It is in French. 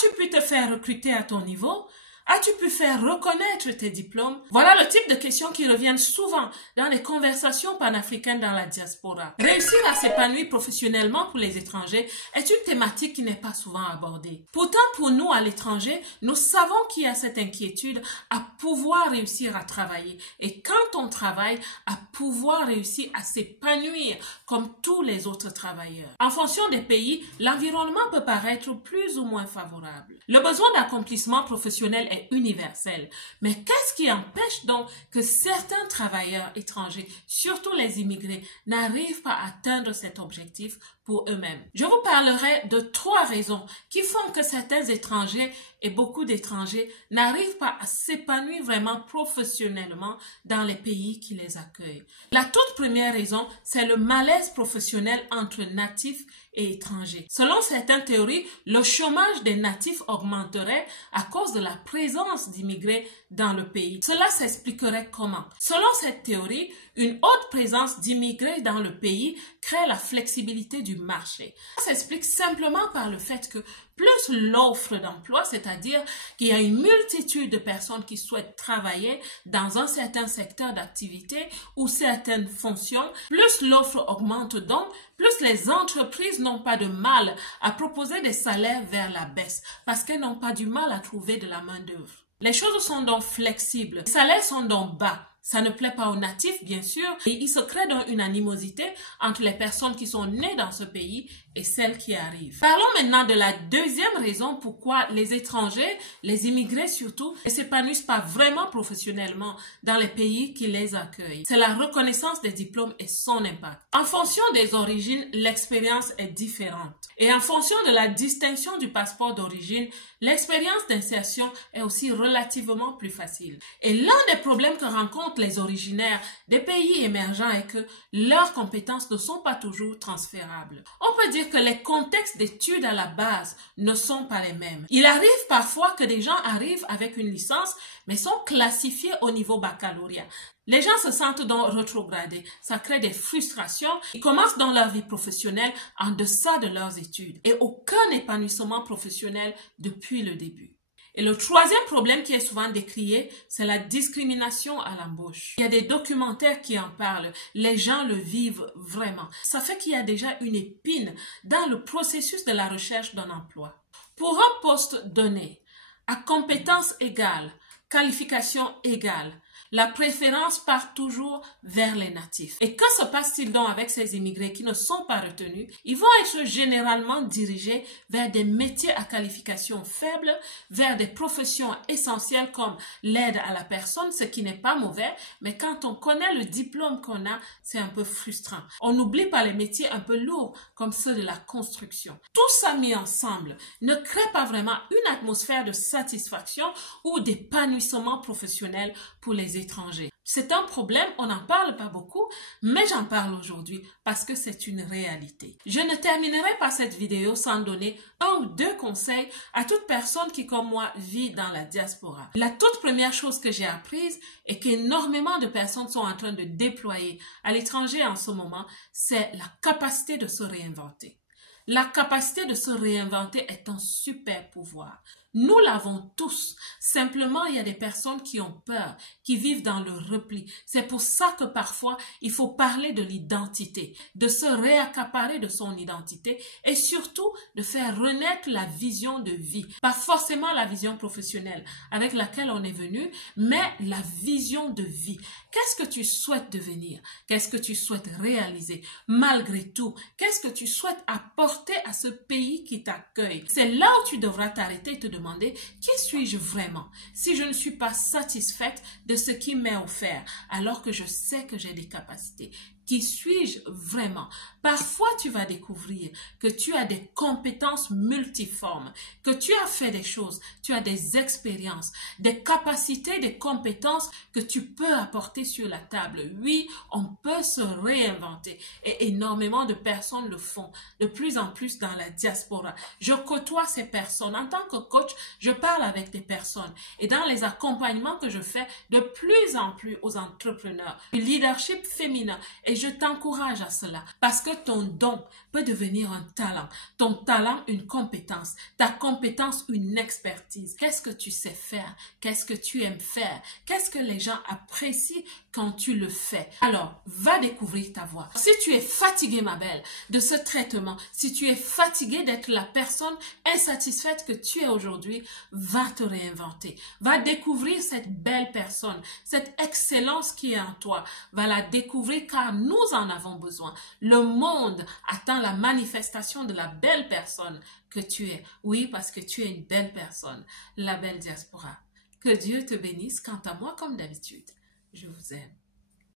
As-tu pu te faire recruter à ton niveau? As-tu pu faire reconnaître tes diplômes? Voilà le type de questions qui reviennent souvent dans les conversations panafricaines dans la diaspora. Réussir à s'épanouir professionnellement pour les étrangers est une thématique qui n'est pas souvent abordée. Pourtant, pour nous à l'étranger, nous savons qu'il y a cette inquiétude à pouvoir réussir à travailler. Et quand on travaille, à pouvoir réussir à s'épanouir comme tous les autres travailleurs. En fonction des pays, l'environnement peut paraître plus ou moins favorable. Le besoin d'accomplissement professionnel est universel. Mais qu'est-ce qui empêche donc que certains travailleurs étrangers, surtout les immigrés, n'arrivent pas à atteindre cet objectif pour eux-mêmes? Je vous parlerai de 3 raisons qui font que certains étrangers et beaucoup d'étrangers n'arrivent pas à s'épanouir vraiment professionnellement dans les pays qui les accueillent. La toute première raison, c'est le malaise professionnel entre natifs et étrangers. Selon certaines théories, le chômage des natifs augmenterait à cause de la présence d'immigrés dans le pays. Cela s'expliquerait comment? Selon cette théorie, une haute présence d'immigrés dans le pays crée la flexibilité du marché. Ça s'explique simplement par le fait que plus l'offre d'emploi, c'est-à-dire qu'il y a une multitude de personnes qui souhaitent travailler dans un certain secteur d'activité ou certaines fonctions, plus l'offre augmente donc, plus les entreprises n'ont pas de mal à proposer des salaires vers la baisse parce qu'elles n'ont pas du mal à trouver de la main-d'œuvre. Les choses sont donc flexibles, les salaires sont donc bas. Ça ne plaît pas aux natifs, bien sûr, et il se crée donc une animosité entre les personnes qui sont nées dans ce pays et celles qui arrivent. Parlons maintenant de la deuxième raison pourquoi les étrangers, les immigrés surtout, ne s'épanouissent pas vraiment professionnellement dans les pays qui les accueillent. C'est la reconnaissance des diplômes et son impact. En fonction des origines, l'expérience est différente. Et en fonction de la distinction du passeport d'origine, l'expérience d'insertion est aussi relativement plus facile. Et l'un des problèmes que rencontrent les originaires des pays émergents est que leurs compétences ne sont pas toujours transférables. On peut dire que les contextes d'études à la base ne sont pas les mêmes. Il arrive parfois que des gens arrivent avec une licence mais sont classifiés au niveau baccalauréat. Les gens se sentent donc rétrogradés. Ça crée des frustrations. Ils commencent dans leur vie professionnelle en deçà de leurs études et aucun épanouissement professionnel depuis le début. Et le troisième problème qui est souvent décrié, c'est la discrimination à l'embauche. Il y a des documentaires qui en parlent. Les gens le vivent vraiment. Ça fait qu'il y a déjà une épine dans le processus de la recherche d'un emploi. Pour un poste donné, à compétences égales, qualification égale, la préférence part toujours vers les natifs. Et que se passe-t-il donc avec ces immigrés qui ne sont pas retenus? Ils vont être généralement dirigés vers des métiers à qualification faible, vers des professions essentielles comme l'aide à la personne, ce qui n'est pas mauvais, mais quand on connaît le diplôme qu'on a, c'est un peu frustrant. On n'oublie pas les métiers un peu lourds comme ceux de la construction. Tout ça mis ensemble ne crée pas vraiment une atmosphère de satisfaction ou d'épanouissement professionnel pour les étrangers. C'est un problème, on n'en parle pas beaucoup, mais j'en parle aujourd'hui parce que c'est une réalité. Je ne terminerai pas cette vidéo sans donner 1 ou 2 conseils à toute personne qui, comme moi, vit dans la diaspora. La toute première chose que j'ai apprise et qu'énormément de personnes sont en train de déployer à l'étranger en ce moment, c'est la capacité de se réinventer. La capacité de se réinventer est un super pouvoir. Nous l'avons tous. Simplement, il y a des personnes qui ont peur, qui vivent dans le repli. C'est pour ça que parfois, il faut parler de l'identité, de se réaccaparer de son identité et surtout de faire renaître la vision de vie. Pas forcément la vision professionnelle avec laquelle on est venu, mais la vision de vie. Qu'est-ce que tu souhaites devenir? Qu'est-ce que tu souhaites réaliser? Malgré tout, qu'est-ce que tu souhaites apporter à ce pays qui t'accueille? C'est là où tu devras t'arrêter et te demander qui suis-je vraiment si je ne suis pas satisfaite de ce qui m'est offert alors que je sais que j'ai des capacités. Qui suis-je vraiment? Parfois, tu vas découvrir que tu as des compétences multiformes, que tu as fait des choses, tu as des expériences, des capacités, des compétences que tu peux apporter sur la table. Oui, on peut se réinventer et énormément de personnes le font, de plus en plus dans la diaspora. Je côtoie ces personnes. En tant que coach, je parle avec des personnes et dans les accompagnements que je fais de plus en plus aux entrepreneurs, du leadership féminin et je t'encourage à cela parce que ton don peut devenir un talent, ton talent une compétence, ta compétence une expertise. Qu'est-ce que tu sais faire? Qu'est-ce que tu aimes faire? Qu'est-ce que les gens apprécient quand tu le fais? Alors, va découvrir ta voix. Si tu es fatigué, ma belle, de ce traitement, si tu es fatigué d'être la personne insatisfaite que tu es aujourd'hui, va te réinventer. Va découvrir cette belle personne, cette excellence qui est en toi. Va la découvrir car nous en avons besoin. Le monde attend la manifestation de la belle personne que tu es. Oui, parce que tu es une belle personne, la belle diaspora. Que Dieu te bénisse. Quant à moi, comme d'habitude, je vous aime.